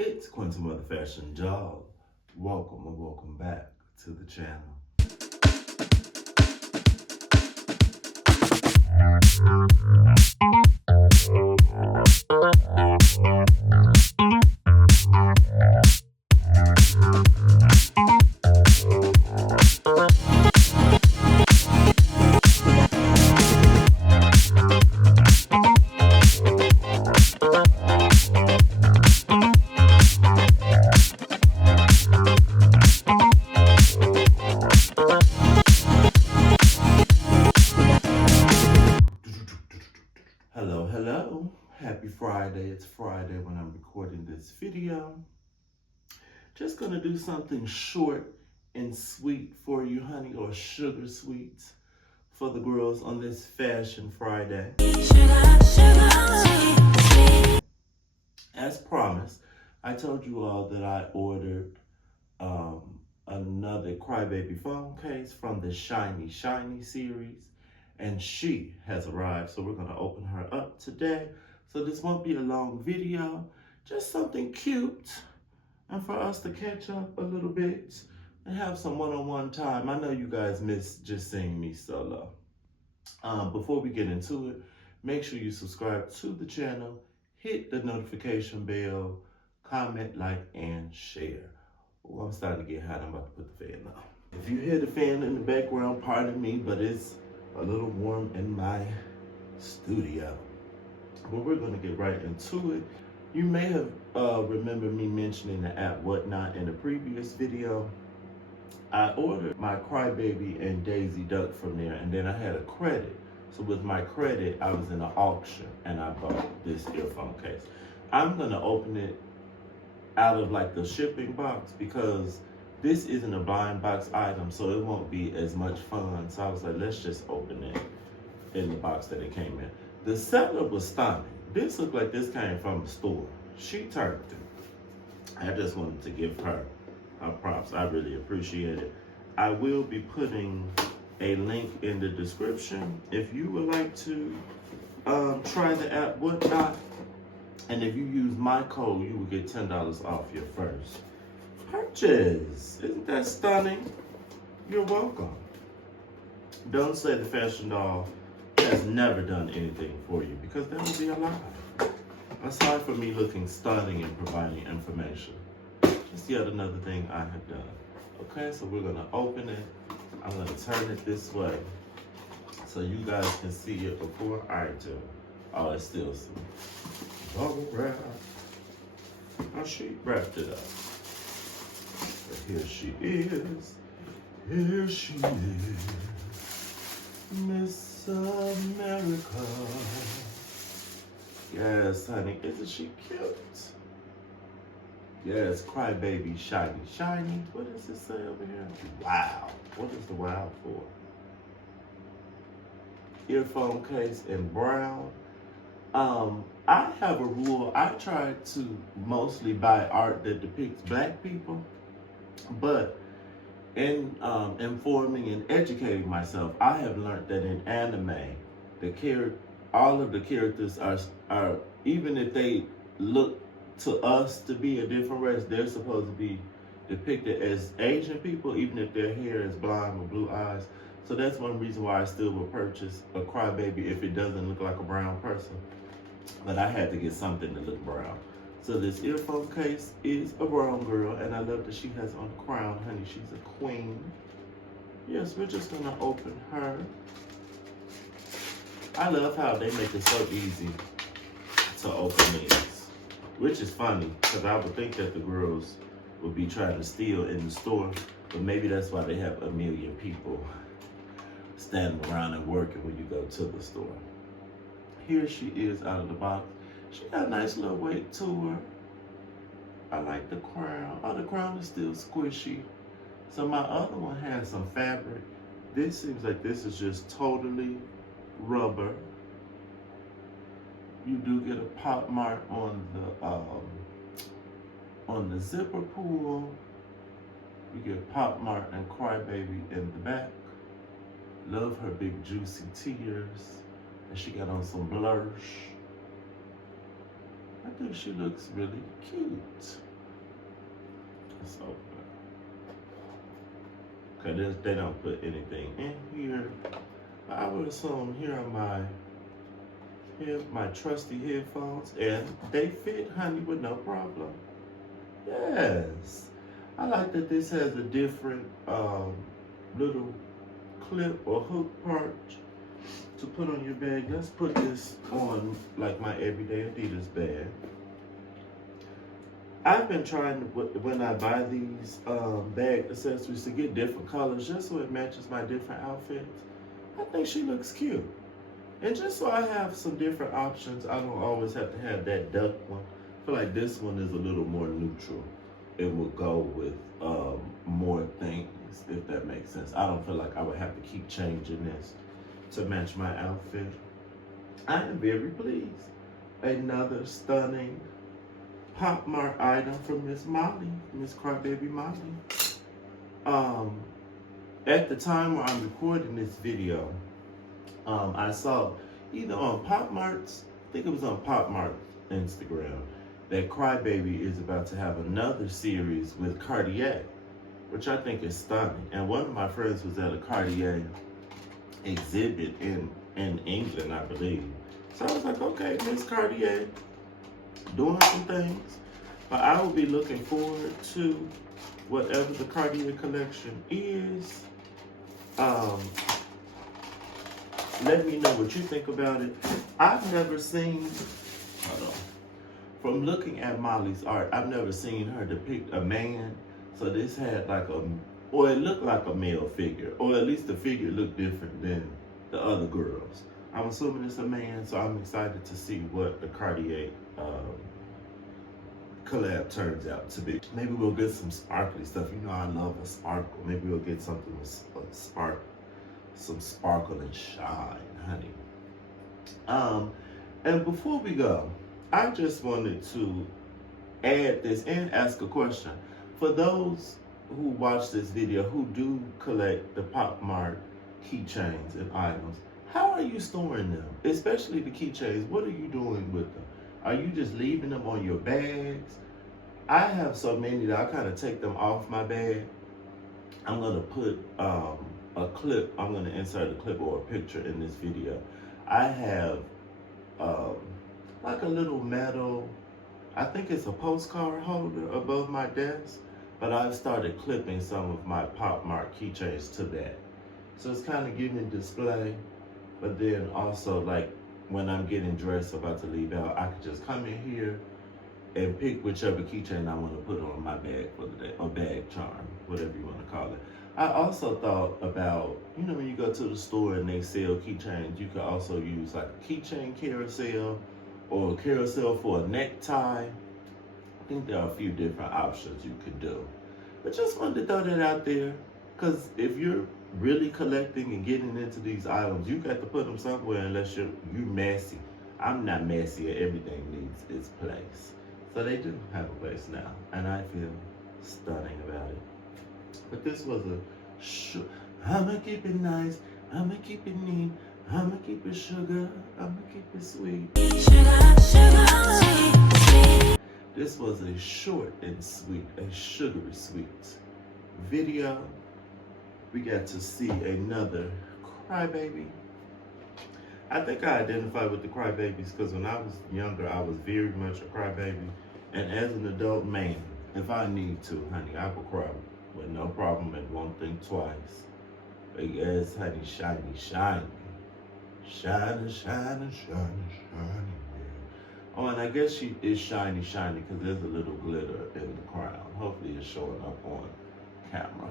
It's Quinton with the Fashion Dog. Welcome and welcome back to the channel. Hello. Happy Friday. It's Friday when I'm recording this video. Just gonna do something short and sweet for you, honey, or sugar sweets for the girls on this Fashion Friday. As promised, I told you all that I ordered another Crybaby phone case from the Shiny Shiny series, and she has arrived, so we're gonna open her up today. So this won't be a long video, just something cute, and for us to catch up a little bit and have some one-on-one time. I know you guys miss just seeing me solo. Before we get into it, make sure you subscribe to the channel, hit the notification bell, comment, like, and share. Oh, I'm starting to get hot. I'm about to put the fan on. If you hear the fan in the background, pardon me, but it's a little warm in my studio. But we're going to get right into it. You may have remembered me mentioning the app Whatnot in a previous video. I ordered my Crybaby and Daisy Duck from there, and then I had a credit. So with my credit, I was in an auction, and I bought this earphone case. I'm going to open it out of like the shipping box because this isn't a blind box item, so it won't be as much fun. So I was like, let's just open it in the box that it came in. The seller was stunning. This looked like this came from the store. She turned it. I just wanted to give her props. I really appreciate it. I will be putting a link in the description if you would like to try the app Whatnot. And if you use my code, you will get $10 off your first purchase. Isn't that stunning? You're welcome. Don't say the Fashion Doll has never done anything for you, because that would be a lie. Aside from me looking stunning and providing information, just yet another thing I have done. Okay, so we're gonna open it. I'm gonna turn it this way so you guys can see it before I do. Oh, it's still some bubble wrap. How she wrapped it up. But here she is. Here she is. Miss America. Yes, honey. Isn't she cute? Yes, Crybaby Shiny Shiny. What does it say over here? Wow. What is the wow for? Earphone case in brown. I have a rule. I try to mostly buy art that depicts black people, but in informing and educating myself, I have learned that in anime, all of the characters are even if they look to us to be a different race, they're supposed to be depicted as Asian people, even if their hair is blonde with blue eyes. So that's one reason why I still will purchase a Crybaby if it doesn't look like a brown person. But I had to get something to look brown. So this earphone case is a brown girl, and I love that she has on a crown, honey. She's a queen. Yes, we're just gonna open her. I love how they make it so easy to open these, which is funny, because I would think that the girls would be trying to steal in the store, but maybe that's why they have a million people standing around and working when you go to the store. Here she is out of the box. She got a nice little weight to her. I like the crown. Oh, the crown is still squishy. So my other one has some fabric. This seems like this is just totally rubber. You do get a Pop Mart on the zipper pull. You get Pop Mart and Crybaby in the back. Love her big juicy tears. And she got on some blush. I think she looks really cute. Let's open it. Okay, they don't put anything in here. I would assume here are my trusty headphones, and they fit, honey, with no problem. Yes. I like that this has a different little clip or hook part to put on your bag. Let's put this on like my everyday Adidas bag. I've been trying to, when I buy these bag accessories, to get different colors just so it matches my different outfits. I think she looks cute. And just so I have some different options, I don't always have to have that duck one. I feel like this one is a little more neutral. It will go with more things, if that makes sense. I don't feel like I would have to keep changing this to match my outfit. I am very pleased. Another stunning Pop Mart item from Miss Molly, Miss Crybaby Molly. At the time where I'm recording this video, I saw either on Pop Mart's, I think it was on Pop Mart's Instagram, that Crybaby is about to have another series with Cartier, which I think is stunning. And one of my friends was at a Cartier exhibit in England, I believe. So I was like, okay, Miss Cartier doing some things. But I will be looking forward to whatever the Cartier collection is. Let me know what you think about it. I've never seen, hold on. From looking at Molly's art, I've never seen her depict a man. So this had like or it looked like a male figure, or at least the figure looked different than the other girls. I'm assuming it's a man, so I'm excited to see what the Cartier collab turns out to be. Maybe we'll get some sparkly stuff. You know I love a sparkle. Maybe we'll get something with some sparkle and shine, honey. And before we go, I just wanted to add this and ask a question. For those who watch this video who do collect the Pop Mart keychains and items, how are you storing them? Especially the keychains, what are you doing with them? Are you just leaving them on your bags? I have so many that I kind of take them off my bag. I'm gonna put a clip, I'm gonna insert a clip or a picture in this video. I have like a little metal, I think it's a postcard holder above my desk, but I've started clipping some of my Pop Mart keychains to that. So it's kind of giving display, but then also like when I'm getting dressed about to leave out, I could just come in here and pick whichever keychain I want to put on my bag for the day, or bag charm, whatever you want to call it. I also thought about, you know, when you go to the store and they sell keychains, you could also use like a keychain carousel or a carousel for a necktie. I think there are a few different options you could do. But just wanted to throw that out there, because if you're really collecting and getting into these items, you got to put them somewhere unless you're messy. I'm not messy, everything needs its place. So they do have a place now, and I feel stunning about it. But this was I'ma keep it nice, I'ma keep it neat, I'ma keep it sugar, I'ma keep it sweet. This was a short and sweet, a sugary sweet video. We got to see another Crybaby. I think I identified with the Crybabies because when I was younger, I was very much a Crybaby. And as an adult man, if I need to, honey, I will cry with no problem and won't think twice. But yes, honey, shiny, shiny. Shiny, shiny, shiny, shiny. Oh, and I guess she is shiny, shiny because there's a little glitter in the crown. Hopefully it's showing up on camera.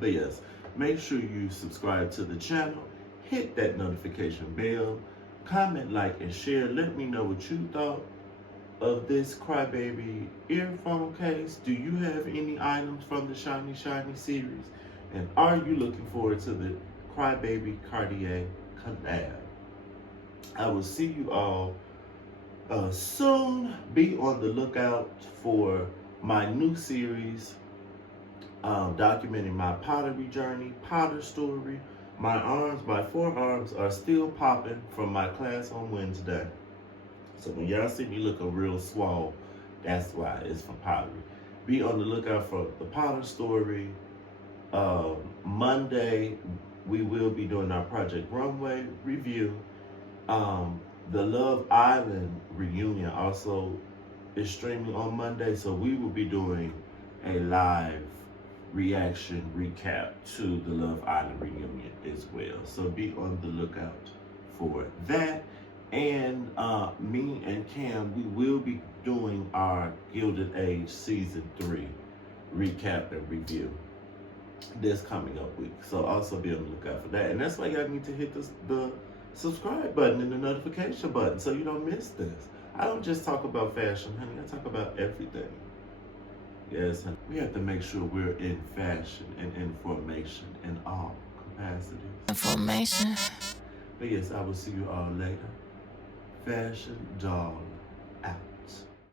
But yes, make sure you subscribe to the channel, hit that notification bell, comment, like, and share. Let me know what you thought of this Crybaby earphone case. Do you have any items from the Shiny Shiny series? And are you looking forward to the Crybaby Cartier collab? I will see you all soon. Be on the lookout for my new series documenting my pottery journey, potter story. My forearms are still popping from my class on Wednesday. So when y'all see me looking real swole, that's why. It's from pottery. Be on the lookout for the Potter story. Monday, we will be doing our Project Runway review. The Love Island reunion also is streaming on Monday, so we will be doing a live reaction recap to the Love Island reunion as well. So be on the lookout for that. And me and Cam, we will be doing our Gilded Age Season 3 recap and review this coming up week. So also be on the lookout for that. And that's why y'all need to hit the subscribe button and the notification button so you don't miss this. I don't just talk about fashion, honey. I talk about everything. Yes, honey. We have to make sure we're in fashion and information in all capacities. Information. But yes, I will see you all later. Fashion doll.